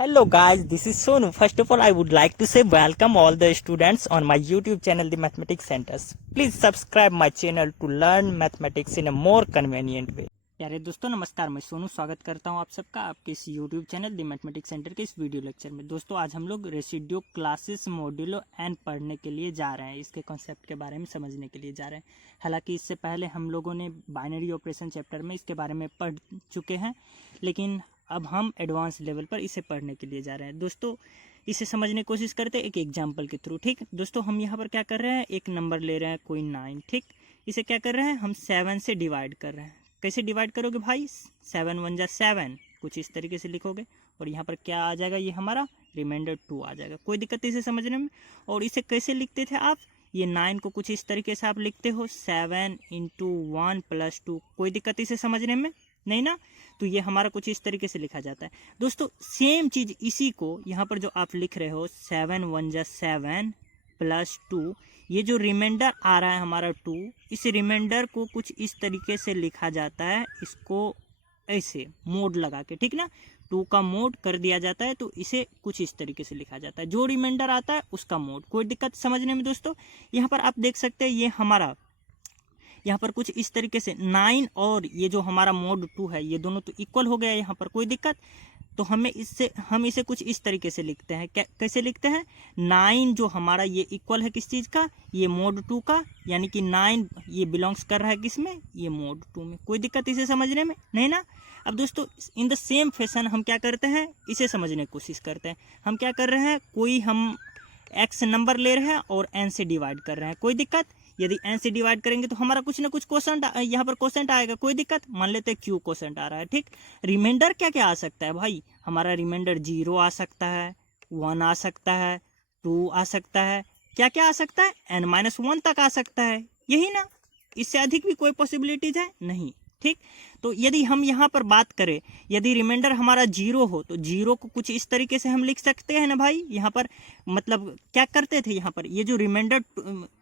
Hello guys, this is Sonu. First of all, I would like to say welcome all the students on my YouTube channel, The Mathematics Centers. Please subscribe my channel to learn mathematics in a more convenient way. प्यारे दोस्तों नमस्कार, मैं सोनू स्वागत करता हूं आप सबका आपके इस YouTube channel the mathematics centre के इस वीडियो लेक्चर में। दोस्तों आज हम लोग रेसिड्यू क्लासेस मॉड्यूलो एन पढ़ने के लिए जा रहे हैं, इसके कॉन्सेप्ट के बारे में समझने के लिए जा रहे हैं। हालांकि इससे पहले हम लोगों ने बाइनरी ऑपरेशन चैप्टर में इसके बारे में पढ़ चुके हैं, लेकिन अब हम एडवांस लेवल पर इसे पढ़ने के लिए जा रहे हैं। दोस्तों इसे समझने की कोशिश करते हैं एक एग्जाम्पल के थ्रू। ठीक दोस्तों, हम यहाँ पर क्या कर रहे हैं, एक नंबर ले रहे हैं कोई 9। ठीक, इसे क्या कर रहे हैं, हम 7 से डिवाइड कर रहे हैं। कैसे डिवाइड करोगे भाई, 7 1 जा 7, कुछ इस तरीके से लिखोगे और यहाँ पर क्या आ जाएगा, ये हमारा रिमाइंडर 2 आ जाएगा। कोई दिक्कत इसे समझने में। और इसे कैसे लिखते थे आप, ये 9 को कुछ इस तरीके से आप लिखते हो 7 × 1 + 2। कोई दिक्कत इसे समझने में नहीं ना। तो ये हमारा कुछ इस तरीके से लिखा जाता है। दोस्तों सेम चीज इसी को यहाँ पर जो आप लिख रहे हो 7 1 जा 7 + 2, ये जो रिमाइंडर आ रहा है हमारा 2, इस रिमाइंडर को कुछ इस तरीके से लिखा जाता है, इसको ऐसे मोड लगा के, ठीक ना, 2 का मोड कर दिया जाता है, तो इसे कुछ इस तरीके से लिखा जाता है। जो रिमाइंडर आता है उसका मोड। कोई दिक्कत समझने में। दोस्तों यहाँ पर आप देख सकते हैं, ये हमारा यहाँ पर कुछ इस तरीके से 9 और ये जो हमारा मोड 2 है, ये दोनों तो इक्वल हो गया यहाँ पर। कोई दिक्कत, तो हम इसे कुछ इस तरीके से लिखते हैं। कैसे लिखते हैं, 9 जो हमारा ये इक्वल है किस चीज़ का, ये मोड 2 का, यानी कि 9 ये बिलोंग्स कर रहा है किसमें, ये मोड 2 में। कोई दिक्कत इसे समझने में नहीं ना। अब दोस्तों इन द सेम फैशन हम क्या करते हैं, इसे समझने की कोशिश करते हैं। हम क्या कर रहे हैं, कोई हम x नंबर ले रहे हैं और n से डिवाइड कर रहे हैं। कोई दिक्कत, यदि n से डिवाइड करेंगे तो हमारा कुछ ना कुछ क्वेश्चन यहाँ पर क्वेश्चन आएगा। कोई दिक्कत, मान लेते हैं q क्वेश्चन आ रहा है। ठीक, रिमाइंडर क्या क्या आ सकता है भाई, हमारा रिमाइंडर 0 आ सकता है, 1 आ सकता है, 2 आ सकता है, क्या क्या आ सकता है, n-1 तक आ सकता है, यही ना। इससे अधिक भी कोई पॉसिबिलिटीज है नहीं। ठीक, तो यदि हम यहाँ पर बात करें, यदि रिमाइंडर हमारा 0 हो तो 0 को कुछ इस तरीके से हम लिख सकते हैं ना भाई। यहाँ पर मतलब क्या करते थे, यहाँ पर ये जो रिमाइंडर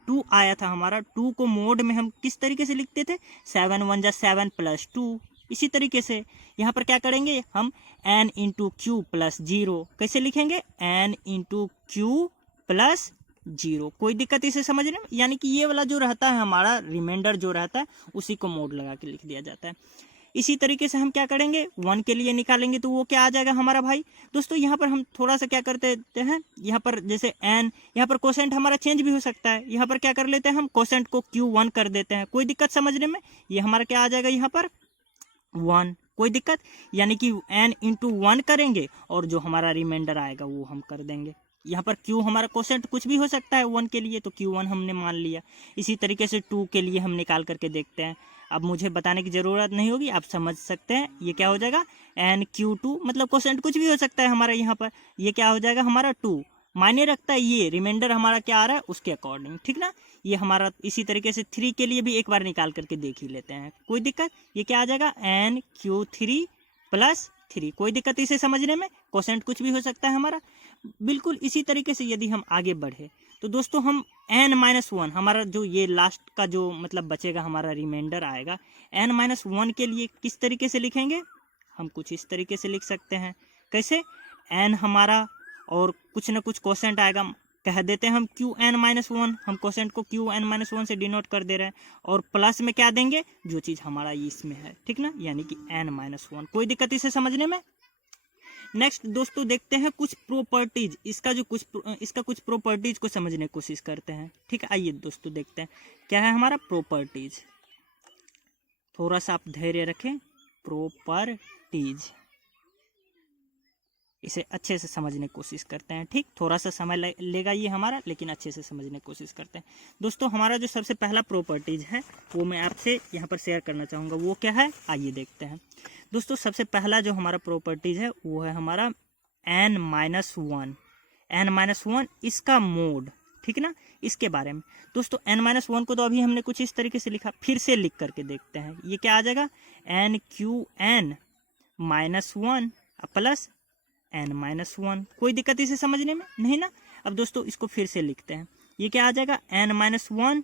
2 आया था हमारा, 2 को मोड में हम किस तरीके से लिखते थे, 7 1 जा 7 + 2। इसी तरीके से यहाँ पर क्या करेंगे, हम n × q + 0 कैसे लिखेंगे, n × q + 0। कोई दिक्कत इसे समझने में, यानी कि ये वाला जो रहता है हमारा रिमाइंडर जो रहता है, उसी को मोड लगा के लिख दिया जाता है। इसी तरीके से हम क्या करेंगे, 1 के लिए निकालेंगे तो वो क्या आ जाएगा हमारा भाई। दोस्तों यहाँ पर हम थोड़ा सा क्या करते हैं, यहाँ पर जैसे n, यहाँ पर कोसेंट हमारा चेंज भी हो सकता है। यहाँ पर क्या कर लेते हैं, हम कोसेंट को q1 कर देते हैं। कोई दिक्कत समझने में, ये हमारा क्या आ जाएगा यहाँ पर 1। कोई दिक्कत, यानी कि n × 1 करेंगे और जो हमारा रिमाइंडर आएगा वो हम कर देंगे। यहाँ पर q हमारा क्वेश्चन कुछ भी हो सकता है 1 के लिए, तो q1 हमने मान लिया। इसी तरीके से 2 के लिए हम निकाल करके देखते हैं। अब मुझे बताने की ज़रूरत नहीं होगी, आप समझ सकते हैं। ये क्या हो जाएगा, n q2, मतलब क्वेश्चन कुछ भी हो सकता है हमारा यहाँ पर। ये क्या हो जाएगा हमारा 2, मायने रखता है ये रिमाइंडर हमारा क्या आ रहा है उसके अकॉर्डिंग, ठीक ना। ये हमारा इसी तरीके से 3 के लिए भी एक बार निकाल करके देख ही लेते हैं। कोई दिक्कत, ये क्या आ जाएगा, n q3 + 3। कोई दिक्कत इसे समझने में, क्वेश्चन कुछ भी हो सकता है हमारा। बिल्कुल इसी तरीके से यदि हम आगे बढ़े तो दोस्तों हम n-1, हमारा जो ये लास्ट का जो मतलब बचेगा हमारा रिमाइंडर आएगा, n-1 के लिए किस तरीके से लिखेंगे, हम कुछ इस तरीके से लिख सकते हैं। कैसे, n हमारा और कुछ ना कुछ क्वेश्चन आएगा, कह देते हैं हम qn-1, हम क्वेश्चन को qn-1 से डिनोट कर दे रहे हैं, और प्लस में क्या देंगे, जो चीज़ हमारा इसमें है, ठीक ना, यानी कि n-1। कोई दिक्कत इसे समझने में। नेक्स्ट दोस्तों देखते हैं कुछ प्रॉपर्टीज, इसका कुछ प्रॉपर्टीज को समझने की कोशिश करते हैं। ठीक है, आइए दोस्तों देखते हैं क्या है हमारा प्रॉपर्टीज। थोड़ा सा आप धैर्य रखें, प्रॉपर्टीज, इसे अच्छे से समझने की कोशिश करते हैं। ठीक, थोड़ा सा समय लेगा ये हमारा, लेकिन अच्छे से समझने की कोशिश करते हैं। दोस्तों हमारा जो सबसे पहला प्रॉपर्टीज है वो मैं आपसे यहाँ पर शेयर करना चाहूँगा, वो क्या है, आइए देखते हैं। दोस्तों सबसे पहला जो हमारा प्रॉपर्टीज है वो है हमारा n-1, n-1 इसका मोड, ठीक ना, इसके बारे में। दोस्तों n-1 को तो अभी हमने कुछ इस तरीके से लिखा, फिर से लिख करके देखते हैं। ये क्या आ जाएगा, n-1 + n-1। कोई दिक्कत इसे समझने में नहीं ना। अब दोस्तों इसको फिर से लिखते हैं, ये क्या आ जाएगा, n-1।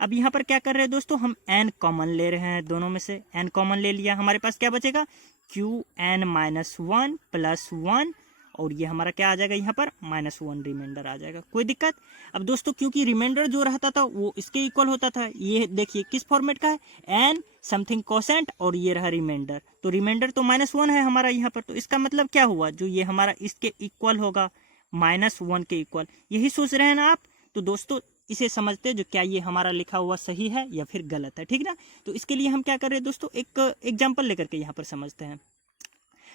अब यहाँ पर क्या कर रहे हैं दोस्तों, हम n कॉमन ले रहे हैं, दोनों में से n कॉमन ले लिया, हमारे पास क्या बचेगा, qn-1 + 1 और ये हमारा क्या आ जाएगा यहाँ पर -1 रिमाइंडर आ जाएगा। कोई दिक्कत? अब दोस्तों क्योंकि रिमाइंडर जो रहता था वो इसके इक्वल होता था, ये देखिए किस फॉर्मेट का है, एन समथिंग कोसेंट और ये रहा रिमाइंडर, तो रिमाइंडर तो -1 है हमारा यहाँ पर, तो इसका मतलब क्या हुआ, जो ये हमारा इसके इक्वल होगा -1 के इक्वल, यही सोच रहे हैं ना आप। तो दोस्तों इसे समझते हैं जो क्या ये हमारा लिखा हुआ सही है या फिर गलत है, ठीक ना। तो इसके लिए हम क्या कर रहे हैं दोस्तों, एक एग्जाम्पल लेकर के यहाँ पर समझते हैं।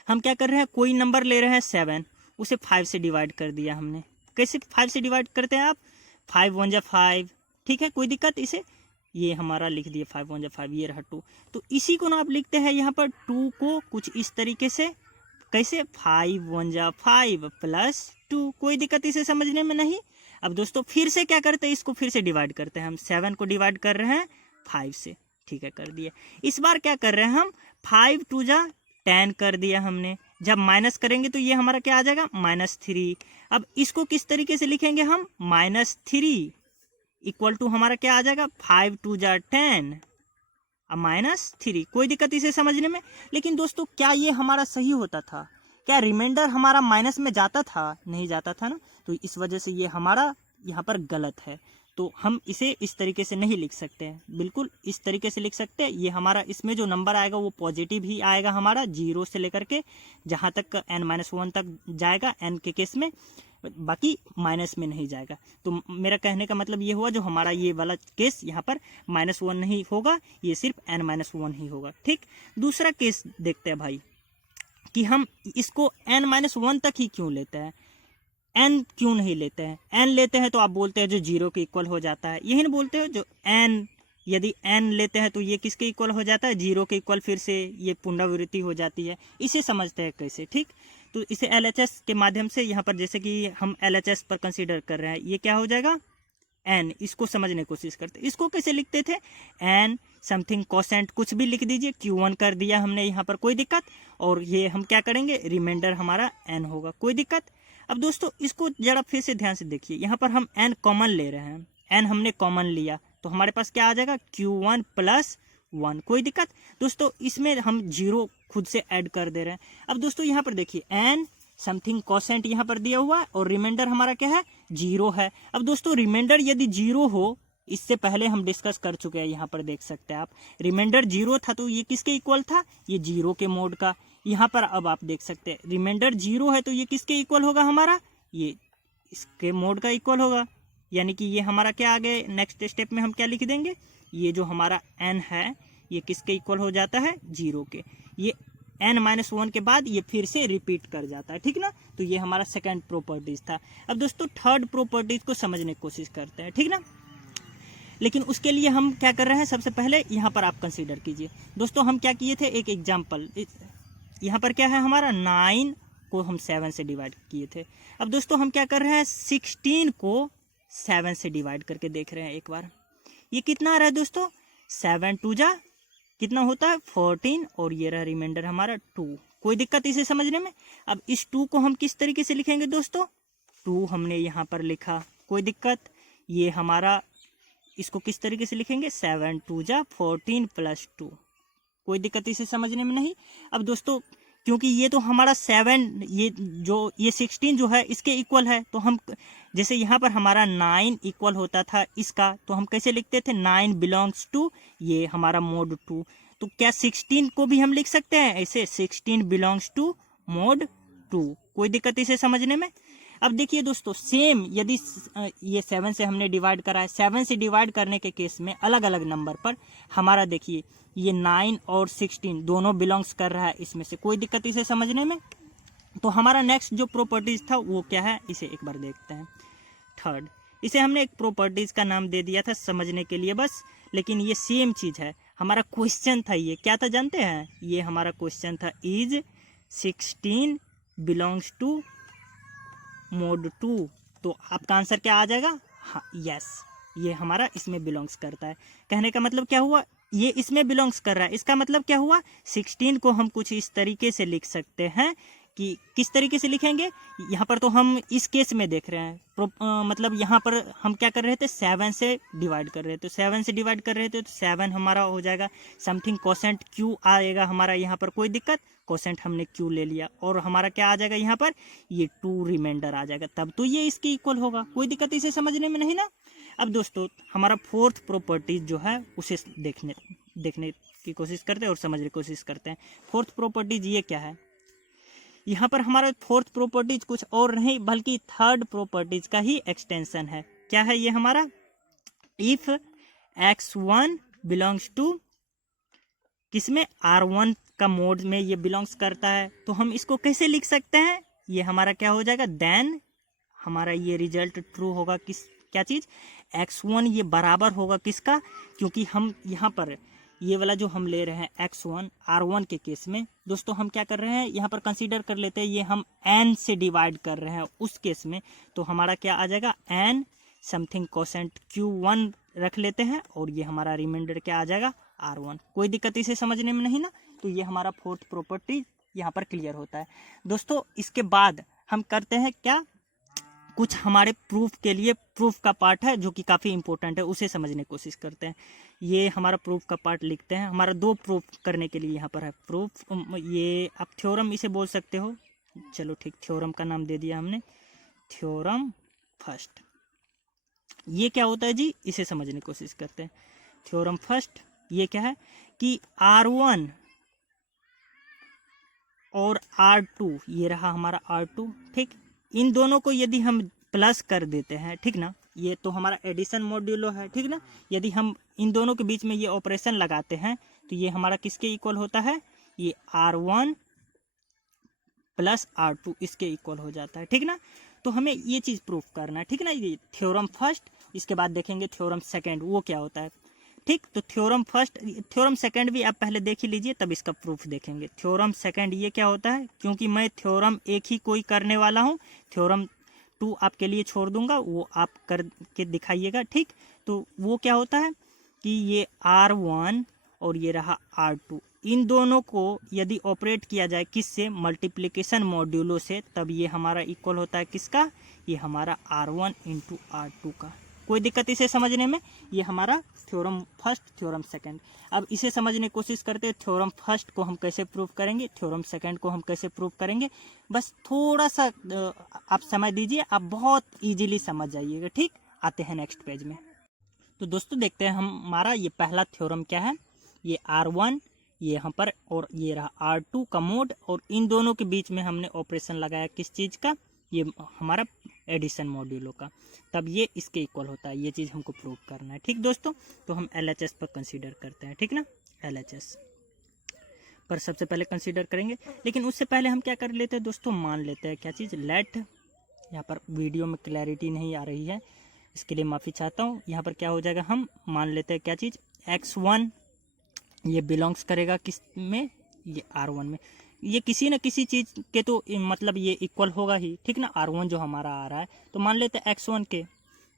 हम क्या कर रहे हैं, कोई नंबर ले रहे हैं 7, उसे 5 से डिवाइड कर दिया हमने। कैसे 5 से डिवाइड करते हैं आप, 5 1 जा 5, ठीक है, कोई दिक्कत। इसे ये हमारा लिख दिए 5 1 जा 5, ये रहा 2। तो इसी को ना आप लिखते हैं यहाँ पर 2 को कुछ इस तरीके से, कैसे 5 1 जा 5 प्लस 2, कोई दिक्कत इसे समझने में नहीं। अब दोस्तों फिर से क्या करते हैं, इसको फिर से डिवाइड करते हैं, हम 7 को डिवाइड कर रहे हैं 5 से, ठीक है, कर दिए। इस बार क्या कर रहे हैं हम, 5 2 जा 10 कर दिया हमने। जब माइनस करेंगे तो ये हमारा क्या आ जाएगा, -3। अब इसको किस तरीके से लिखेंगे हम, -3 इक्वल टू हमारा क्या आ जाएगा, 5 2 जा 10 अब -3, कोई दिक्कत इसे समझने में। लेकिन दोस्तों क्या ये हमारा सही होता था, क्या रिमाइंडर हमारा माइनस में जाता था, नहीं जाता था ना, तो इस वजह से ये हमारा यहाँ पर गलत है। तो हम इसे इस तरीके से नहीं लिख सकते हैं, बिल्कुल इस तरीके से लिख सकते हैं। ये हमारा इसमें जो नंबर आएगा वो पॉजिटिव ही आएगा हमारा, 0 से लेकर के जहाँ तक n-1 तक जाएगा n के केस में, बाकी माइनस में नहीं जाएगा। तो मेरा कहने का मतलब ये हुआ, जो हमारा ये वाला केस यहाँ पर -1 नहीं होगा, ये सिर्फ n-1 ही होगा, ठीक। दूसरा केस देखते हैं भाई, कि हम इसको n-1 तक ही क्यों लेते हैं, n क्यों नहीं लेते हैं। n लेते हैं तो आप बोलते हैं जो 0 के इक्वल हो जाता है, यही ना बोलते हो, जो n यदि n लेते हैं तो ये किसके इक्वल हो जाता है, 0 के इक्वल, फिर से ये पुनरावृत्ति हो जाती है। इसे समझते हैं कैसे, ठीक। तो इसे LHS के माध्यम से यहाँ पर, जैसे कि हम LHS पर कंसीडर कर रहे हैं, ये क्या हो जाएगा n, इसको समझने की कोशिश करते हैं। इसको कैसे लिखते थे, n समथिंग कोसेंट कुछ भी लिख दीजिए, Q1 कर दिया हमने यहाँ पर, कोई दिक्कत। और ये हम क्या करेंगे, रिमाइंडर हमारा n होगा, कोई दिक्कत। अब दोस्तों इसको जरा फिर से ध्यान से देखिए, यहाँ पर हम n कॉमन ले रहे हैं, n हमने कॉमन लिया तो हमारे पास क्या आ जाएगा, Q1 + 1, कोई दिक्कत। दोस्तों इसमें हम 0 खुद से ऐड कर दे रहे हैं। अब दोस्तों यहाँ पर देखिए n समथिंग कोसेंट यहाँ पर दिया हुआ है और रिमाइंडर हमारा क्या है, 0 है। अब दोस्तों रिमाइंडर यदि 0 हो, इससे पहले हम डिस्कस कर चुके हैं, यहाँ पर देख सकते हैं आप, रिमाइंडर 0 था तो ये किसके इक्वल था, ये 0 के मोड का। यहाँ पर अब आप देख सकते हैं रिमाइंडर 0 है तो ये किसके इक्वल होगा हमारा, ये इसके मोड का इक्वल होगा। यानी कि ये हमारा क्या आगे नेक्स्ट स्टेप में हम क्या लिख देंगे, ये जो हमारा n है ये किसके इक्वल हो जाता है, 0 के। ये n-1 के बाद ये फिर से रिपीट कर जाता है, ठीक ना। तो ये हमारा सेकंड प्रॉपर्टीज था। अब दोस्तों थर्ड प्रॉपर्टीज को समझने की कोशिश करते हैं, ठीक ना। लेकिन उसके लिए हम क्या कर रहे हैं, सबसे पहले यहाँ पर आप कंसीडर कीजिए दोस्तों, हम क्या किए थे, एक एग्जाम्पल। यहाँ पर क्या है हमारा, 9 को हम 7 से डिवाइड किए थे। अब दोस्तों हम क्या कर रहे हैं, 16 को 7 से डिवाइड करके देख रहे हैं एक बार, ये कितना आ रहा है दोस्तों, 7 2 जा कितना होता है, 14, और ये रहा रिमाइंडर हमारा 2, कोई दिक्कत इसे समझने में। अब इस 2 को हम किस तरीके से लिखेंगे दोस्तों, 2 हमने यहाँ पर लिखा, कोई दिक्कत। ये हमारा इसको किस तरीके से लिखेंगे, 7 2 जा 14 + 2, कोई दिक्कत इसे समझने में नहीं। अब दोस्तों क्योंकि ये तो हमारा 7, ये 16 जो है इसके इक्वल है, तो हम जैसे यहाँ पर हमारा 9 इक्वल होता था इसका, तो हम कैसे लिखते थे, 9 बिलोंग्स टू ये हमारा मोड 2। तो क्या 16 को भी हम लिख सकते हैं ऐसे, 16 बिलोंग्स टू मोड 2, कोई दिक्कत इसे समझने में। अब देखिए दोस्तों सेम, यदि ये 7 से हमने डिवाइड करा है, 7 से डिवाइड करने के केस में अलग अलग नंबर पर हमारा देखिए ये 9 और 16 दोनों बिलोंग्स कर रहा है इसमें से, कोई दिक्कत इसे समझने में। तो हमारा नेक्स्ट जो प्रॉपर्टीज था वो क्या है, इसे एक बार देखते हैं। थर्ड, इसे हमने एक प्रॉपर्टीज का नाम दे दिया था समझने के लिए बस, लेकिन ये सेम चीज है। हमारा क्वेश्चन था, ये क्या था जानते हैं, ये हमारा क्वेश्चन था, इज 16 बिलोंग्स टू मोड 2। तो आपका आंसर क्या आ जाएगा, हाँ यस, ये हमारा इसमें बिलोंग्स करता है। कहने का मतलब क्या हुआ, ये इसमें बिलोंग्स कर रहा है, इसका मतलब क्या हुआ, 16 को हम कुछ इस तरीके से लिख सकते हैं कि किस तरीके से लिखेंगे। यहाँ पर तो हम इस केस में देख रहे हैं, मतलब यहाँ पर हम क्या कर रहे थे, 7 से डिवाइड कर रहे थे, 7 से डिवाइड कर रहे थे तो 7 हमारा हो जाएगा समथिंग कोसेंट क्यू आएगा हमारा यहाँ पर, कोई दिक्कत, कोसेंट हमने क्यू ले लिया और हमारा क्या आ जाएगा यहाँ पर, ये 2 रिमाइंडर आ जाएगा, तब तो ये इसके इक्वल होगा। कोई दिक्कत इसे समझने में नहीं ना। अब दोस्तों हमारा फोर्थ प्रॉपर्टीज जो है उसे देखने की कोशिश करते हैं और समझने की कोशिश करते हैं। फोर्थ प्रॉपर्टीज ये क्या है, यहाँ पर हमारा फोर्थ प्रॉपर्टीज कुछ और नहीं बल्कि थर्ड प्रॉपर्टीज का ही एक्सटेंशन है। क्या है ये हमारा, इफ x1 बिलोंग्स टू किसमें, R1 का मोड में ये बिलोंग्स करता है, तो हम इसको कैसे लिख सकते हैं, ये हमारा क्या हो जाएगा, देन हमारा ये रिजल्ट ट्रू होगा। किस क्या चीज, x1 ये बराबर होगा किसका, क्योंकि हम यहाँ पर ये वाला जो हम ले रहे हैं x1 R1 के केस में दोस्तों हम क्या कर रहे हैं, यहाँ पर कंसीडर कर लेते हैं ये हम n से डिवाइड कर रहे हैं उस केस में, तो हमारा क्या आ जाएगा n समथिंग कोसेंट q1 रख लेते हैं और ये हमारा रिमाइंडर क्या आ जाएगा R1। कोई दिक्कत इसे समझने में नहीं ना। तो ये हमारा फोर्थ प्रॉपर्टी यहाँ पर क्लियर होता है दोस्तों। इसके बाद हम करते हैं क्या, कुछ हमारे प्रूफ के लिए प्रूफ का पार्ट है जो कि काफ़ी इंपॉर्टेंट है, उसे समझने की कोशिश करते हैं। ये हमारा प्रूफ का पार्ट लिखते हैं। हमारा 2 प्रूफ करने के लिए यहाँ पर है प्रूफ, ये आप थ्योरम इसे बोल सकते हो, चलो ठीक, थ्योरम का नाम दे दिया हमने, थ्योरम फर्स्ट। ये क्या होता है जी, इसे समझने की कोशिश करते हैं। थ्योरम फर्स्ट ये क्या है कि R1 और R2, ये रहा हमारा R2, ठीक, इन दोनों को यदि हम प्लस कर देते हैं, ठीक ना, ये तो हमारा एडिशन मॉड्यूलो है, ठीक ना, यदि हम इन दोनों के बीच में ये ऑपरेशन लगाते हैं तो ये हमारा किसके इक्वल होता है, ये R1 प्लस R2 इसके इक्वल हो जाता है, ठीक ना। तो हमें ये चीज़ प्रूफ करना है, ठीक ना। ये थ्योरम फर्स्ट, इसके बाद देखेंगे थ्योरम सेकेंड वो क्या होता है, ठीक। तो थ्योरम फर्स्ट, थ्योरम सेकंड भी आप पहले देख ही लीजिए तब इसका प्रूफ देखेंगे। थ्योरम सेकंड ये क्या होता है, क्योंकि मैं थ्योरम एक ही कोई करने वाला हूँ, थ्योरम 2 आपके लिए छोड़ दूंगा, वो आप करके दिखाइएगा, ठीक। तो वो क्या होता है कि ये R1 और ये रहा R2, इन दोनों को यदि ऑपरेट किया जाए किससे, मल्टीप्लिकेशन मॉड्यूलो से, तब ये हमारा इक्वल होता है किसका, ये हमारा R1 इंटू R2 का। कोई दिक्कत इसे समझने में। ये हमारा थ्योरम फर्स्ट, थ्योरम सेकंड। अब इसे समझने की कोशिश करते हैं, थ्योरम फर्स्ट को हम कैसे प्रूव करेंगे, थ्योरम सेकंड को हम कैसे प्रूव करेंगे। बस थोड़ा सा आप समय दीजिए, आप बहुत इजीली समझ जाइएगा, ठीक। आते हैं नेक्स्ट पेज में। तो दोस्तों देखते हैं हमारा ये पहला थ्योरम क्या है, ये R1 ये यहाँ पर और ये रहा R2 का मोड, और इन दोनों के बीच में हमने ऑपरेशन लगाया किस चीज़ का, ये हमारा एडिशन मॉड्यूलो का, तब ये इसके इक्वल होता है। ये चीज़ हमको प्रूव करना है, ठीक दोस्तों। तो हम LHS पर कंसीडर करते हैं, ठीक ना, LHS पर सबसे पहले कंसीडर करेंगे। लेकिन उससे पहले हम क्या कर लेते हैं दोस्तों, मान लेते हैं क्या चीज़, लेट, यहाँ पर वीडियो में क्लैरिटी नहीं आ रही है, इसके लिए माफ़ी चाहता हूँ। यहाँ पर क्या हो जाएगा, हम मान लेते हैं क्या चीज़, x1 ये बिलोंग्स करेगा किस में, ये R1 में। ये किसी न किसी चीज़ के तो मतलब ये इक्वल होगा ही, ठीक ना। R1 जो हमारा आ रहा है तो मान लेते हैं x1 के,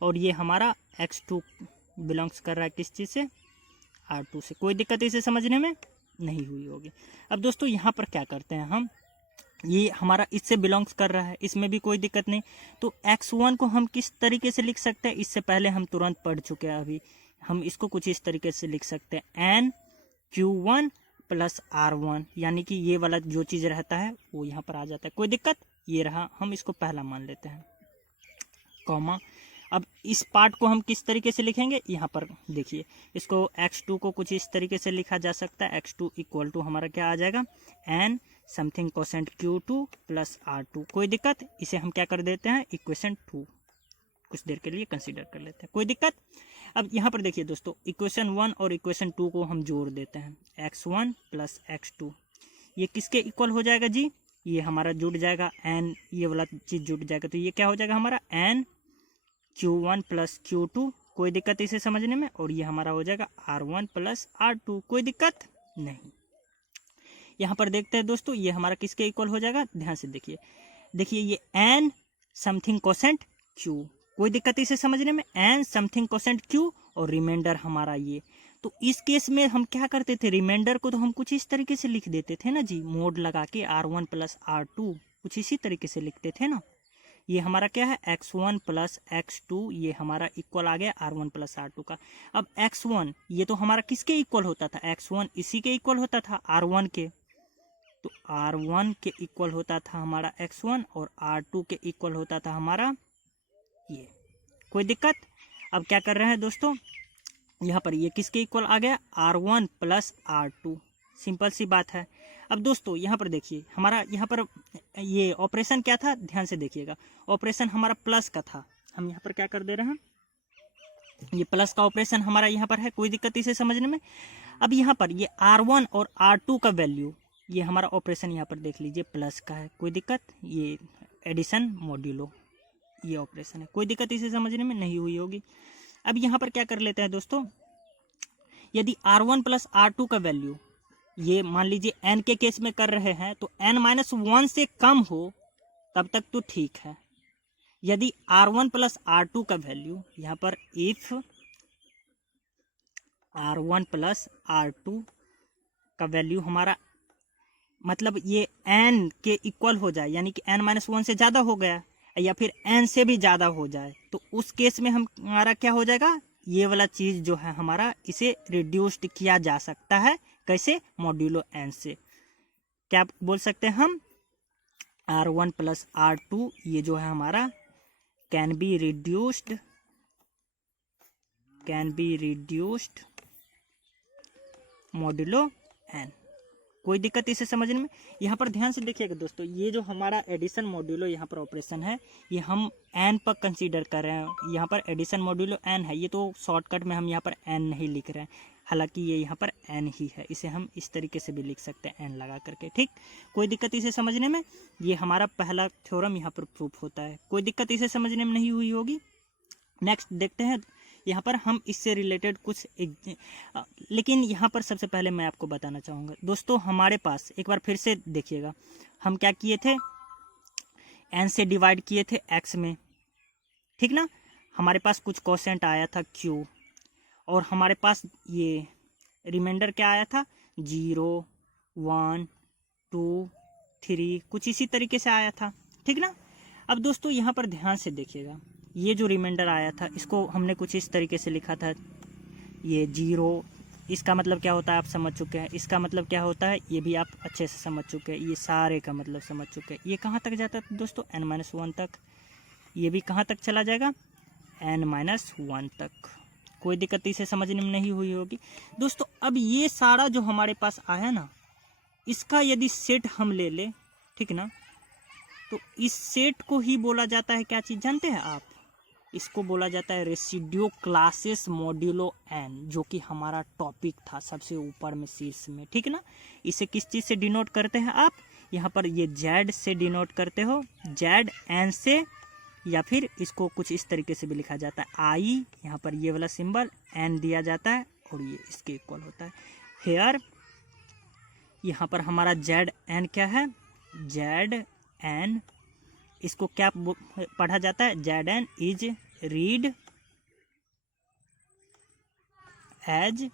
और ये हमारा x2 बिलोंग्स कर रहा है किस चीज़ से, R2 से। कोई दिक्कत इसे समझने में नहीं हुई होगी। अब दोस्तों यहाँ पर क्या करते हैं हम, ये हमारा इससे बिलोंग्स कर रहा है, इसमें भी कोई दिक्कत नहीं। तो x1 को हम किस तरीके से लिख सकते हैं, इससे पहले हम तुरंत पढ़ चुके हैं, अभी हम इसको कुछ इस तरीके से लिख सकते हैं, n q1 प्लस R1, यानी कि ये वाला जो चीज़ रहता है वो यहाँ पर आ जाता है। कोई दिक्कत, ये रहा, हम इसको पहला मान लेते हैं, कॉमा। अब इस पार्ट को हम किस तरीके से लिखेंगे, यहाँ पर देखिए, इसको x2 को कुछ इस तरीके से लिखा जा सकता है, x2 इक्वल टू हमारा क्या आ जाएगा, n something quotient q2 plus R2। कोई दिक्कत, इसे हम क्या कर देते हैं, इक्वेशन 2 कुछ देर के लिए कंसीडर कर लेते हैं, कोई दिक्कत। अब यहाँ पर देखिए दोस्तों, इक्वेशन 1 और इक्वेशन 2 को हम जोड़ देते हैं, x1 प्लस x2, ये किसके इक्वल हो जाएगा जी, ये हमारा जुड़ जाएगा n, ये वाला चीज़ जुड़ जाएगा, तो ये क्या हो जाएगा हमारा n q1 प्लस q2। कोई दिक्कत इसे समझने में, और ये हमारा हो जाएगा R1 प्लस R2। कोई दिक्कत नहीं। यहाँ पर देखते हैं दोस्तों, ये हमारा किसके इक्वल हो जाएगा, ध्यान से देखिए, देखिए ये n समथिंग कोसेंट q। कोई दिक्कत इसे समझने में, n समथिंग कोसेंट q और रिमाइंडर हमारा ये। तो इस केस में हम क्या करते थे, रिमाइंडर को तो हम कुछ इस तरीके से लिख देते थे ना जी, मोड लगा के R1 प्लस R2, कुछ इसी तरीके से लिखते थे ना। ये हमारा क्या है x1 प्लस x2, ये हमारा इक्वल आ गया r1 प्लस r2 का। अब x1 ये तो हमारा किसके इक्वल होता था, x1 इसी के इक्वल होता था r1 के, तो r1 के इक्वल होता था हमारा x1 और r2 के इक्वल होता था हमारा ये। कोई दिक्कत? अब क्या कर रहे हैं दोस्तों, यहाँ पर ये किसके इक्वल आ गया, r1 प्लस r2, सिंपल सी बात है। अब दोस्तों यहाँ पर देखिए हमारा यहाँ पर ये ऑपरेशन क्या था, ध्यान से देखिएगा, ऑपरेशन हमारा प्लस का था। हम यहाँ पर क्या कर दे रहे हैं, ये प्लस का ऑपरेशन हमारा यहाँ पर है। कोई दिक्कत इसे समझने में? अब यहाँ पर ये r1 और r2 का वैल्यू, ये हमारा ऑपरेशन यहाँ पर देख लीजिए प्लस का है। कोई दिक्कत? ये एडिशन मॉड्यूलो ये ऑपरेशन है। कोई दिक्कत इसे समझने में नहीं हुई होगी। अब यहाँ पर क्या कर लेते हैं दोस्तों, यदि r1 प्लस r2 का वैल्यू, ये मान लीजिए n के केस में कर रहे हैं तो n-1 से कम हो तब तक तो ठीक है। यदि r1 प्लस r2 का वैल्यू, यहाँ पर इफ r1 प्लस r2 का वैल्यू हमारा मतलब ये n के इक्वल हो जाए, यानी कि n-1 से ज़्यादा हो गया या फिर n से भी ज़्यादा हो जाए, तो उस केस में हमारा क्या हो जाएगा, ये वाला चीज़ जो है हमारा इसे रिड्यूस्ड किया जा सकता है। कैसे? मॉड्यूलो n से। क्या बोल सकते हैं हम, r1 प्लस r2 ये जो है हमारा can be reduced modulo n। कोई दिक्कत इसे समझने में? यहाँ पर ध्यान से देखिएगा दोस्तों, ये जो हमारा एडिशन मॉड्यूलो यहाँ पर ऑपरेशन है, ये हम n पर कंसीडर कर रहे हैं। यहाँ पर एडिशन मॉड्यूलो n है, ये तो शॉर्टकट में हम यहाँ पर n नहीं लिख रहे हैं, हालांकि ये यहाँ पर n ही है। इसे हम इस तरीके से भी लिख सकते हैं n लगा करके, ठीक। कोई दिक्कत इसे समझने में? ये हमारा पहला थ्योरम यहाँ पर प्रूफ होता है। कोई दिक्कत इसे समझने में नहीं हुई होगी। नेक्स्ट देखते हैं, यहाँ पर हम इससे रिलेटेड कुछ लेकिन यहाँ पर सबसे पहले मैं आपको बताना चाहूँगा दोस्तों, हमारे पास एक बार फिर से देखिएगा, हम क्या किए थे, n से डिवाइड किए थे x में, ठीक ना। हमारे पास कुछ कोसेंट आया था q, और हमारे पास ये रिमाइंडर क्या आया था, 0, 1, 2, 3, कुछ इसी तरीके से आया था, ठीक ना। अब दोस्तों यहाँ पर ध्यान से देखिएगा, ये जो रिमाइंडर आया था इसको हमने कुछ इस तरीके से लिखा था, ये 0, इसका मतलब क्या होता है आप समझ चुके हैं, इसका मतलब क्या होता है ये भी आप अच्छे से समझ चुके हैं, ये सारे का मतलब समझ चुके हैं। ये कहाँ तक जाता है दोस्तों, n-1 तक। ये भी कहाँ तक चला जाएगा, n-1 तक। कोई दिक्कत इसे समझने में नहीं हुई होगी दोस्तों। अब ये सारा जो हमारे पास आया ना, इसका यदि सेट हम ले लें, ठीक ना, तो इस सेट को ही बोला जाता है क्या चीज़ जानते हैं आप, इसको बोला जाता है रेसिड्यू क्लासेस मॉड्यूलो n, जो कि हमारा टॉपिक था सबसे ऊपर में शीर्ष में, ठीक ना। इसे किस चीज़ से डिनोट करते हैं आप, यहाँ पर ये z से डिनोट करते हो, z n से, या फिर इसको कुछ इस तरीके से भी लिखा जाता है i, यहाँ पर ये वाला सिंबल n दिया जाता है और ये इसके इक्वल होता है। हेयर यहाँ पर हमारा z n क्या है, z n, इसको क्या पढ़ा जाता है, z n is read as,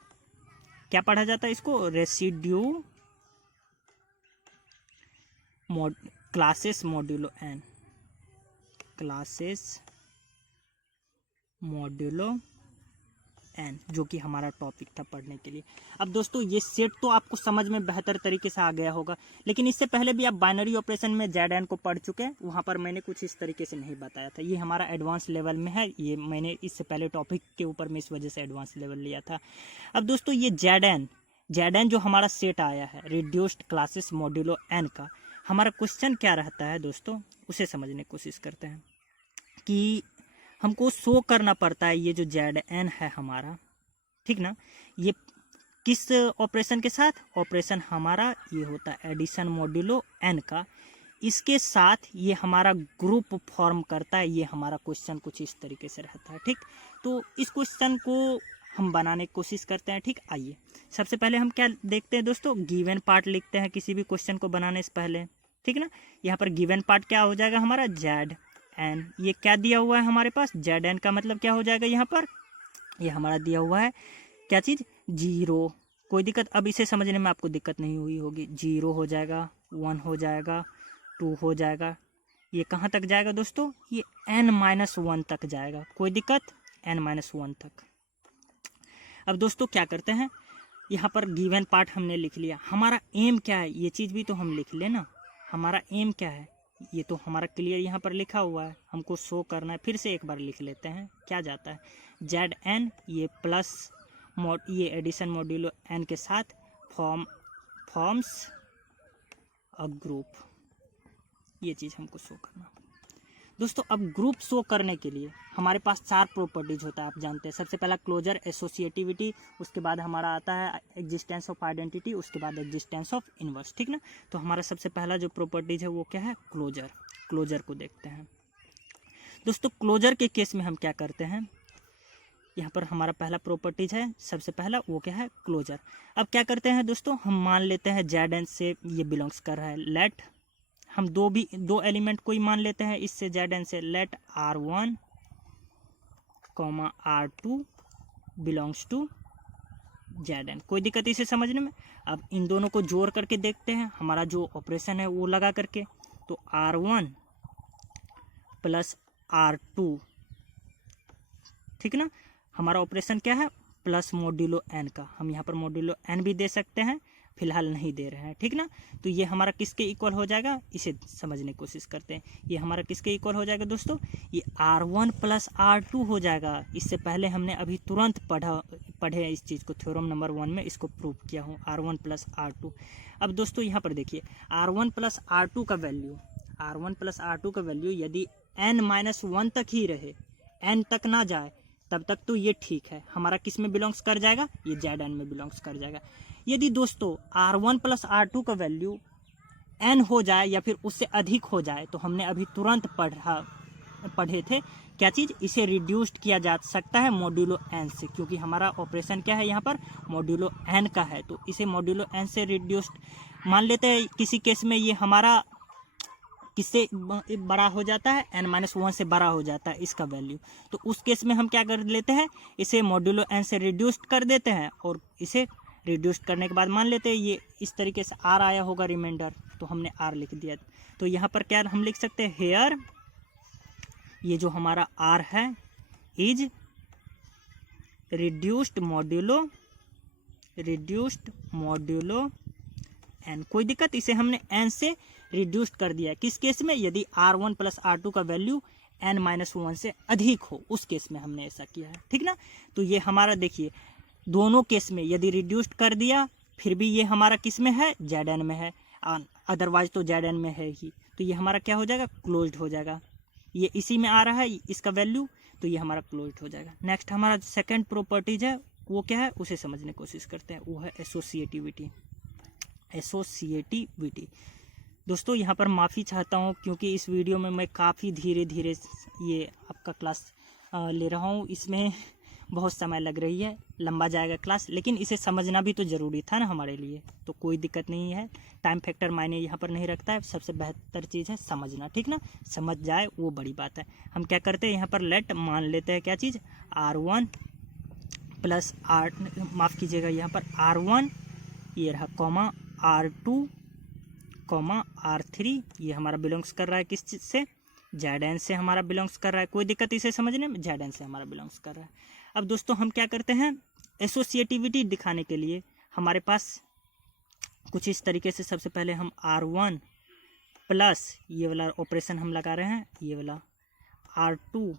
क्या पढ़ा जाता है इसको, residue classes modulo n, classes modulo n, जो कि हमारा टॉपिक था पढ़ने के लिए। अब दोस्तों ये सेट तो आपको समझ में बेहतर तरीके से आ गया होगा, लेकिन इससे पहले भी आप बाइनरी ऑपरेशन में z n को पढ़ चुके हैं, वहाँ पर मैंने कुछ इस तरीके से नहीं बताया था। ये हमारा एडवांस लेवल में है, ये मैंने इससे पहले टॉपिक के ऊपर में इस वजह से एडवांस लेवल लिया था। अब दोस्तों ये z n जो हमारा सेट आया है रिड्यूस्ड क्लासेस मॉड्यूलो n का, हमारा क्वेश्चन क्या रहता है दोस्तों, उसे समझने की कोशिश करते हैं कि हमको शो करना पड़ता है ये जो z n है हमारा, ठीक ना, ये किस ऑपरेशन के साथ, ऑपरेशन हमारा ये होता है एडिशन मॉड्यूलो n का, इसके साथ ये हमारा ग्रुप फॉर्म करता है। ये हमारा क्वेश्चन कुछ इस तरीके से रहता है, ठीक। तो इस क्वेश्चन को हम बनाने की कोशिश करते हैं, ठीक। आइए सबसे पहले हम क्या देखते हैं दोस्तों, गिवन पार्ट लिखते हैं किसी भी क्वेश्चन को बनाने से पहले, ठीक ना। यहाँ पर गिवन पार्ट क्या हो जाएगा हमारा, z n, ये क्या दिया हुआ है हमारे पास, z n का मतलब क्या हो जाएगा, यहाँ पर ये हमारा दिया हुआ है क्या चीज़, 0। कोई दिक्कत, अब इसे समझने में आपको दिक्कत नहीं हुई होगी, 0 हो जाएगा, 1 हो जाएगा, 2 हो जाएगा। ये कहाँ तक जाएगा दोस्तों, ये n-1 तक जाएगा, कोई दिक्कत, n-1 तक। अब दोस्तों क्या करते हैं, यहाँ पर गिवन पार्ट हमने लिख लिया, हमारा एम क्या है ये चीज़ भी तो हम लिख लें ना। हमारा एम क्या है ये तो हमारा क्लियर यहाँ पर लिखा हुआ है, हमको शो करना है। फिर से एक बार लिख लेते हैं, क्या जाता है Zn, ये प्लस ये एडिशन मॉड्यूलो n के साथ फॉर्म्स अ ग्रुप, ये चीज़ हमको शो करना। दोस्तों अब ग्रुप शो करने के लिए हमारे पास 4 प्रॉपर्टीज होता है, आप जानते हैं। सबसे पहला क्लोजर, एसोसिएटिविटी, उसके बाद हमारा आता है एग्जिस्टेंस ऑफ आइडेंटिटी, उसके बाद एग्जिस्टेंस ऑफ इनवर्स, ठीक ना। तो हमारा सबसे पहला जो प्रॉपर्टीज है वो क्या है, क्लोजर। क्लोजर को देखते हैं दोस्तों। क्लोजर के केस में हम क्या करते हैं, यहाँ पर हमारा पहला प्रॉपर्टीज है, सबसे पहला वो क्या है, क्लोजर। अब क्या करते हैं दोस्तों, हम मान लेते हैं Zn से ये बिलोंग्स कर रहा है, लेट हम दो एलिमेंट को ही मान लेते हैं इससे Zn से, late R1, R2 belongs to Zn। कोई दिक्कत इसे समझने में। अब इन दोनों को जोड़ करके देखते हैं, हमारा जो ऑपरेशन है वो लगा करके, तो R1 प्लस R2, ठीक ना। हमारा ऑपरेशन क्या है, प्लस मॉड्यूलो n का, हम यहाँ पर मॉड्यूलो n भी दे सकते हैं, फिलहाल नहीं दे रहे हैं, ठीक ना। तो ये हमारा किसके इक्वल हो जाएगा, इसे समझने की कोशिश करते हैं। ये हमारा किसके इक्वल हो जाएगा दोस्तों, ये R1 प्लस R2 हो जाएगा। इससे पहले हमने अभी तुरंत पढ़े इस चीज़ को, थ्योरम नंबर 1 में इसको प्रूव किया हूँ, R1 प्लस R2। अब दोस्तों यहाँ पर देखिए, R1 प्लस R2 का वैल्यू यदि n-1 तक ही रहे, n तक ना जाए, तब तक तो ये ठीक है, हमारा किस में बिलोंग्स कर जाएगा, ये Zn में बिलोंग्स कर जाएगा। यदि दोस्तों R1 प्लस R2 का वैल्यू n हो जाए या फिर उससे अधिक हो जाए, तो हमने अभी तुरंत पढ़े थे क्या चीज़, इसे रिड्यूस्ड किया जा सकता है मॉड्यूलो n से, क्योंकि हमारा ऑपरेशन क्या है यहाँ पर, मॉड्यूलो n का है। तो इसे मॉड्यूलो n से रिड्यूस्ड मान लेते हैं। किसी केस में ये हमारा किससे बड़ा हो जाता है, n-1 से बड़ा हो जाता है इसका वैल्यू। तो उस केस में हम क्या कर लेते हैं, इसे मॉड्यूलो n से रिड्यूस्ड कर देते हैं, और इसे रिड्यूस्ड करने के बाद मान लेते हैं ये इस तरीके से r आया होगा रिमाइंडर, तो हमने r लिख दिया। तो यहाँ पर क्या हम लिख सकते हैं, हेयर ये जो हमारा r है इज रिड्यूस्ड मॉड्यूलो n। कोई दिक्कत, इसे हमने n से रिड्यूस्ड कर दिया। किस केस में, यदि R1 प्लस R2 का वैल्यू n-1 से अधिक हो, उस केस में हमने ऐसा किया है, ठीक ना। तो ये हमारा देखिए, दोनों केस में यदि रिड्यूस्ड कर दिया, फिर भी ये हमारा किस में है, Zn में है, अदरवाइज तो Zn में है ही। तो ये हमारा क्या हो जाएगा, क्लोज्ड हो जाएगा। ये इसी में आ रहा है इसका वैल्यू, तो ये हमारा क्लोज्ड हो जाएगा। नेक्स्ट हमारा सेकेंड प्रॉपर्टीज है वो क्या है, उसे समझने की कोशिश करते हैं, वो है एसोसिएटिविटी। दोस्तों यहाँ पर माफ़ी चाहता हूँ, क्योंकि इस वीडियो में मैं काफ़ी धीरे धीरे ये आपका क्लास ले रहा हूँ, इसमें बहुत समय लग रही है, लंबा जाएगा क्लास, लेकिन इसे समझना भी तो ज़रूरी था ना हमारे लिए। तो कोई दिक्कत नहीं है, टाइम फैक्टर मायने यहाँ पर नहीं रखता है, सबसे बेहतर चीज़ है समझना, ठीक ना। समझ जाए वो बड़ी बात है। हम क्या करते हैं, यहाँ पर लेट मान लेते हैं क्या चीज़, R1 प्लस माफ़ कीजिएगा, यहाँ पर R1 ये रहा, कॉमा R2 कॉमा R3, ये हमारा बिलोंग्स कर रहा है किस चीज़ से, Zn से हमारा बिलोंग्स कर रहा है। कोई दिक्कत इसे समझने में, Zn से हमारा बिलोंग्स कर रहा है। अब दोस्तों हम क्या करते हैं, एसोसिएटिविटी दिखाने के लिए हमारे पास कुछ इस तरीके से, सबसे पहले हम R1 प्लस ये वाला ऑपरेशन हम लगा रहे हैं, ये वाला R2,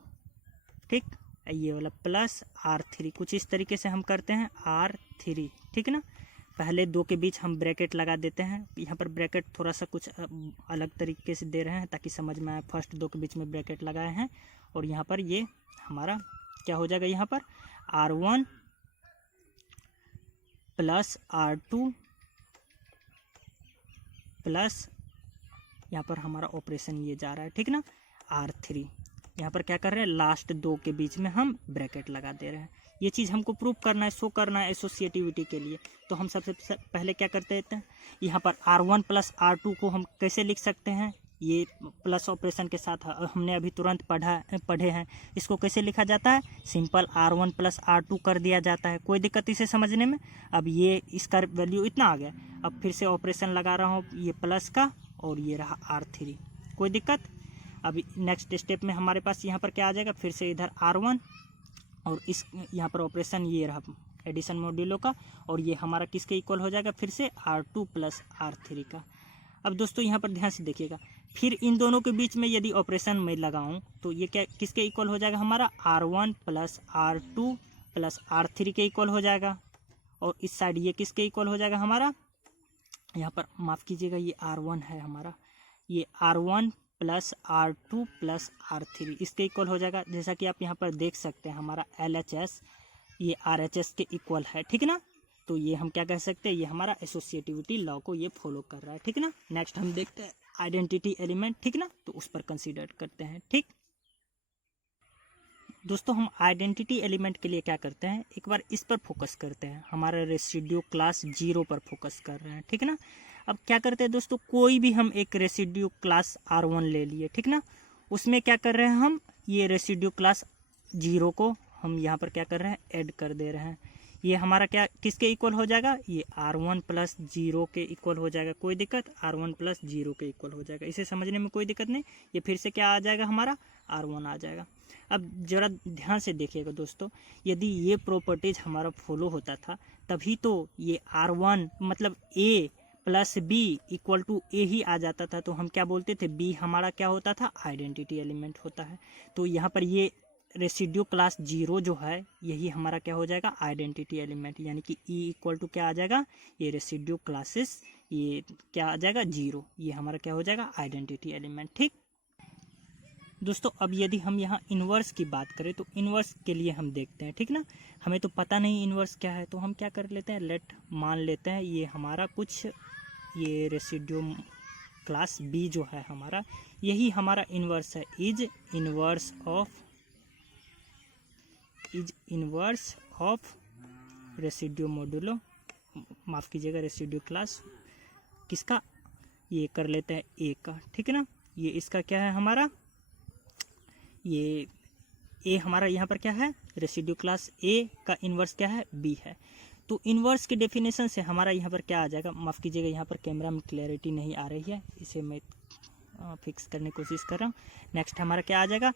ठीक, ये वाला प्लस R3, कुछ इस तरीके से हम करते हैं R3, ठीक ना। पहले दो के बीच हम ब्रैकेट लगा देते हैं, यहाँ पर ब्रैकेट थोड़ा सा कुछ अलग तरीके से दे रहे हैं ताकि समझ में आए। फर्स्ट दो के बीच में ब्रैकेट लगाए हैं, और यहाँ पर ये हमारा क्या हो जाएगा, यहाँ पर R1 प्लस R2 प्लस यहाँ पर हमारा ऑपरेशन ये जा रहा है, ठीक ना, R3। यहाँ पर क्या कर रहे हैं, लास्ट दो के बीच में हम ब्रैकेट लगा दे रहे हैं। ये चीज़ हमको प्रूव करना है, शो करना है एसोसिएटिविटी के लिए। तो हम सबसे पहले क्या करते हैं, यहाँ पर R1 प्लस R2 को हम कैसे लिख सकते हैं, ये प्लस ऑपरेशन के साथ हमने अभी तुरंत पढ़े हैं, इसको कैसे लिखा जाता है, सिंपल R1 प्लस R2 कर दिया जाता है। कोई दिक्कत इसे समझने में। अब ये इसका वैल्यू इतना आ गया, अब फिर से ऑपरेशन लगा रहा हूँ ये प्लस का और ये रहा R3। कोई दिक्कत? अब नेक्स्ट स्टेप में हमारे पास यहाँ पर क्या आ जाएगा, फिर से इधर R1 और इस यहाँ पर ऑपरेशन ये रहा एडिशन मॉड्यूलो का, और ये हमारा किसके इक्वल हो जाएगा, फिर से R2 प्लस R3 का। अब दोस्तों यहाँ पर ध्यान से देखिएगा, फिर इन दोनों के बीच में यदि ऑपरेशन में लगाऊं तो ये क्या किसके इक्वल हो जाएगा, हमारा R1 plus R2 plus R3 के इक्वल हो जाएगा। और इस साइड ये किसके इक्वल हो जाएगा, हमारा यहाँ पर माफ़ कीजिएगा ये R1 है हमारा, ये R1 plus R2 plus R3 इसके इक्वल हो जाएगा। जैसा कि आप यहाँ पर देख सकते हैं हमारा LHS ये RHS के इक्वल है, ठीक ना। तो ये हम क्या कह सकते हैं, ये हमारा एसोसिएटिविटी लॉ को ये फॉलो कर रहा है, ठीक ना। नेक्स्ट हम देखते हैं आइडेंटिटी एलिमेंट, ठीक ना, तो उस पर कंसीडर करते हैं। ठीक दोस्तों, हम आइडेंटिटी एलिमेंट के लिए क्या करते हैं, एक बार इस पर फोकस करते हैं, हमारा रेसिड्यू क्लास 0 पर फोकस कर रहे हैं, ठीक ना। अब क्या करते हैं दोस्तों, कोई भी हम एक रेसिड्यू क्लास R1 ले लिए, ठीक ना, उसमें क्या कर रहे हैं हम, ये रेसिड्यू क्लास 0 को हम यहाँ पर क्या कर रहे हैं, ऐड कर दे रहे हैं। ये हमारा क्या किसके इक्वल हो जाएगा, ये R1 प्लस 0 के इक्वल हो जाएगा। कोई दिक्कत, R1 प्लस 0 के इक्वल हो जाएगा, इसे समझने में कोई दिक्कत नहीं। ये फिर से क्या आ जाएगा, हमारा R1 आ जाएगा। अब जरा ध्यान से देखिएगा दोस्तों, यदि ये प्रॉपर्टीज हमारा फॉलो होता था तभी तो ये R1 मतलब A plus B equal to A ही आ जाता था। तो हम क्या बोलते थे, B हमारा क्या होता था, आइडेंटिटी एलिमेंट होता है। तो यहाँ पर ये रेसिड्यू क्लास 0 जो है यही हमारा क्या हो जाएगा, आइडेंटिटी एलिमेंट, यानी कि E इक्वल टू क्या आ जाएगा, ये रेसिड्यू क्लासेस ये क्या आ जाएगा 0, ये हमारा क्या हो जाएगा, आइडेंटिटी एलिमेंट। ठीक दोस्तों, अब यदि हम यहाँ इन्वर्स की बात करें तो इन्वर्स के लिए हम देखते हैं, ठीक ना। हमें तो पता नहीं इन्वर्स क्या है, तो हम क्या कर लेते हैं, लेट मान लेते हैं ये हमारा कुछ ये रेसिड्यू क्लास B जो है हमारा, यही हमारा इन्वर्स है, is inverse of residue modulo, माफ़ कीजिएगा रेसिड्यू क्लास किसका, ये कर लेते हैं A का, ठीक है ना। ये इसका क्या है हमारा, ये A हमारा यहाँ पर क्या है, रेसिड्यू क्लास A का इन्वर्स क्या है, B है। तो इन्वर्स के डेफिनेशन से हमारा यहाँ पर क्या आ जाएगा, माफ़ कीजिएगा यहाँ पर कैमरा में क्लैरिटी नहीं आ रही है, इसे मैं फिक्स करने की कोशिश कर रहा हूँ। नेक्स्ट हमारा क्या आ जाएगा,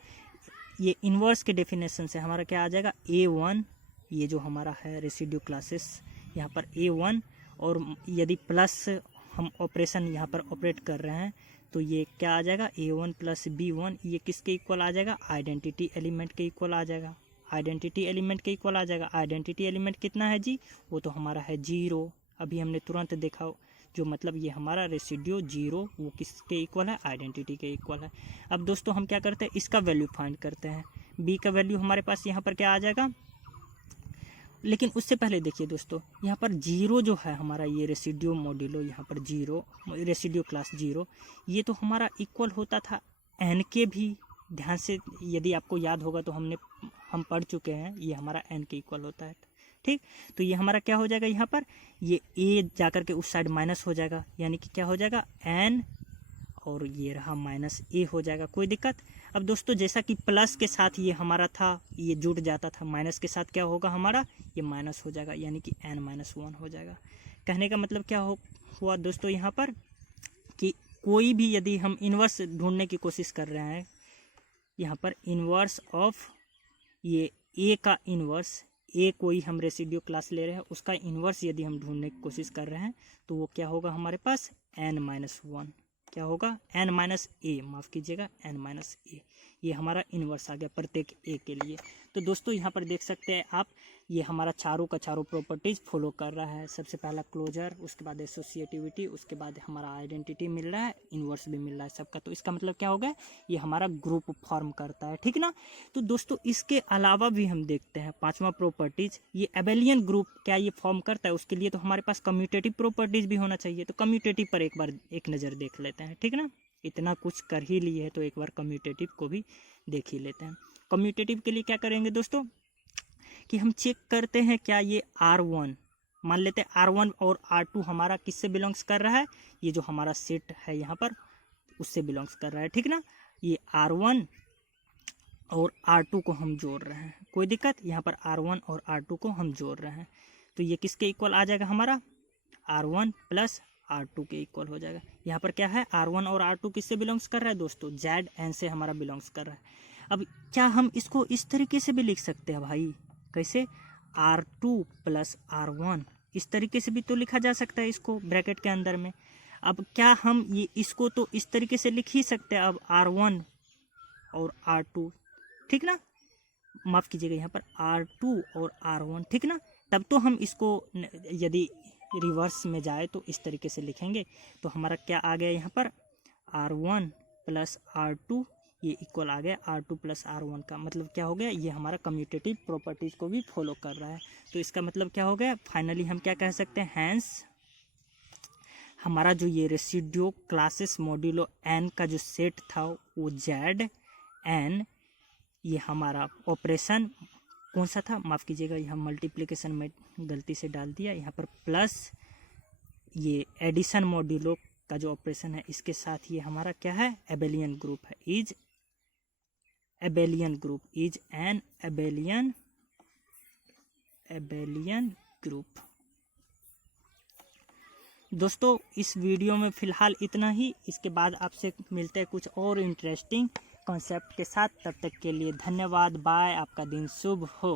ये इन्वर्स के डेफिनेशन से हमारा क्या आ जाएगा, A1 ये जो हमारा है रेसिड्यू क्लासेस यहाँ पर A1, और यदि प्लस हम ऑपरेशन यहाँ पर ऑपरेट कर रहे हैं तो ये क्या आ जाएगा, A1 प्लस B1 ये किसके इक्वल आ जाएगा, आइडेंटिटी एलिमेंट के इक्वल आ जाएगा, आइडेंटिटी एलिमेंट के इक्वल आ जाएगा। आइडेंटिटी एलिमेंट कितना है जी, वो तो हमारा है 0, अभी हमने तुरंत देखा, जो मतलब ये हमारा रेसिड्यू 0 वो किसके इक्वल है, आइडेंटिटी के इक्वल है। अब दोस्तों हम क्या करते हैं, इसका वैल्यू फाइंड करते हैं। B का वैल्यू हमारे पास यहाँ पर क्या आ जाएगा, लेकिन उससे पहले देखिए दोस्तों, यहाँ पर 0 जो है हमारा ये रेसिड्यू मॉड्यूलो, यहाँ पर 0 रेसिड्यू क्लास 0 ये तो हमारा इक्वल होता था n के भी। ध्यान से यदि आपको याद होगा तो हम पढ़ चुके हैं, ये हमारा n के इक्वल होता है। ठीक, तो ये हमारा क्या हो जाएगा, यहाँ पर ये a जाकर के उस साइड माइनस हो जाएगा, यानी कि क्या हो जाएगा n, और ये रहा माइनस a हो जाएगा। कोई दिक्कत। अब दोस्तों जैसा कि प्लस के साथ ये हमारा था, ये जुड़ जाता था, माइनस के साथ क्या होगा हमारा, ये माइनस हो जाएगा, यानी कि n-1 हो जाएगा। कहने का मतलब क्या हुआ दोस्तों यहाँ पर, कि कोई भी यदि हम इन्वर्स ढूंढने की कोशिश कर रहे हैं, यहाँ पर इन्वर्स ऑफ ये a का इन्वर्स, a कोई हम रेसिड्यू क्लास ले रहे हैं, उसका इन्वर्स यदि हम ढूंढने की कोशिश कर रहे हैं तो वो क्या होगा हमारे पास, n-1 क्या होगा, n-a, माफ़ कीजिएगा n-a, ये हमारा इन्वर्स आ गया प्रत्येक a के लिए। तो दोस्तों यहाँ पर देख सकते हैं आप, ये हमारा चारों का चारों प्रॉपर्टीज़ फॉलो कर रहा है। सबसे पहला क्लोजर, उसके बाद एसोसिएटिविटी, उसके बाद हमारा आइडेंटिटी मिल रहा है, इन्वर्स भी मिल रहा है सबका। तो इसका मतलब क्या हो गया, ये हमारा ग्रुप फॉर्म करता है, ठीक ना। तो दोस्तों इसके अलावा भी हम देखते हैं पांचवा प्रॉपर्टीज़, ये एबेलियन ग्रुप क्या ये फॉर्म करता है, उसके लिए तो हमारे पास कम्यूटेटिव प्रॉपर्टीज़ भी होना चाहिए। तो कम्यूटेटिव पर एक बार एक नज़र देख लेते हैं, ठीक ना। इतना कुछ कर ही लिए है तो एक बार कम्यूटेटिव को भी देख ही लेते हैं। कम्यूटेटिव के लिए क्या करेंगे दोस्तों, कि हम चेक करते हैं क्या ये R1, मान लेते हैं R1 और R2 हमारा किससे बिलोंग्स कर रहा है, ये जो हमारा सेट है यहाँ पर उससे बिलोंग्स कर रहा है, ठीक ना। ये R1 और R2 को हम जोड़ रहे हैं, कोई दिक्कत, यहाँ पर R1 और R2 को हम जोड़ रहे हैं, तो ये किसके इक्वल आ जाएगा हमारा, R1 प्लस R2 के इक्वल हो जाएगा। यहाँ पर क्या है, R1 और R2 किससे बिलोंग्स कर रहा है दोस्तों, Zn से हमारा बिलोंग्स कर रहा है। अब क्या हम इसको इस तरीके से भी लिख सकते हैं भाई, कैसे, R2 प्लस R1, इस तरीके से भी तो लिखा जा सकता है इसको ब्रैकेट के अंदर में। अब क्या हम ये इसको तो इस तरीके से लिख ही सकते हैं, अब R1 और R2, ठीक ना, माफ़ कीजिएगा यहाँ पर R2 और R1, ठीक ना। तब तो हम इसको यदि रिवर्स में जाए तो इस तरीके से लिखेंगे, तो हमारा क्या आ गया यहाँ पर, R1 प्लस R2 ये इक्वल आ गया R2 प्लस R1 का। मतलब क्या हो गया, ये हमारा कम्यूटेटिव प्रॉपर्टीज़ को भी फॉलो कर रहा है। तो इसका मतलब क्या हो गया, फाइनली हम क्या कह सकते हैं, हैंस हमारा जो ये रेसिड्यू क्लासेस मॉड्यूलो n का जो सेट था वो Zn, ये हमारा ऑपरेशन कौन सा था, माफ़ कीजिएगा यहाँ मल्टीप्लिकेशन में गलती से डाल दिया, यहाँ पर प्लस ये एडिशन मॉड्यूलो का जो ऑपरेशन है इसके साथ ये हमारा क्या है, एबेलियन ग्रुप है, is Abelian group, is an Abelian group. दोस्तों इस वीडियो में फ़िलहाल इतना ही, इसके बाद आपसे मिलते हैं कुछ और इंटरेस्टिंग कॉन्सेप्ट के साथ। तब तक के लिए धन्यवाद, बाय, आपका दिन शुभ हो।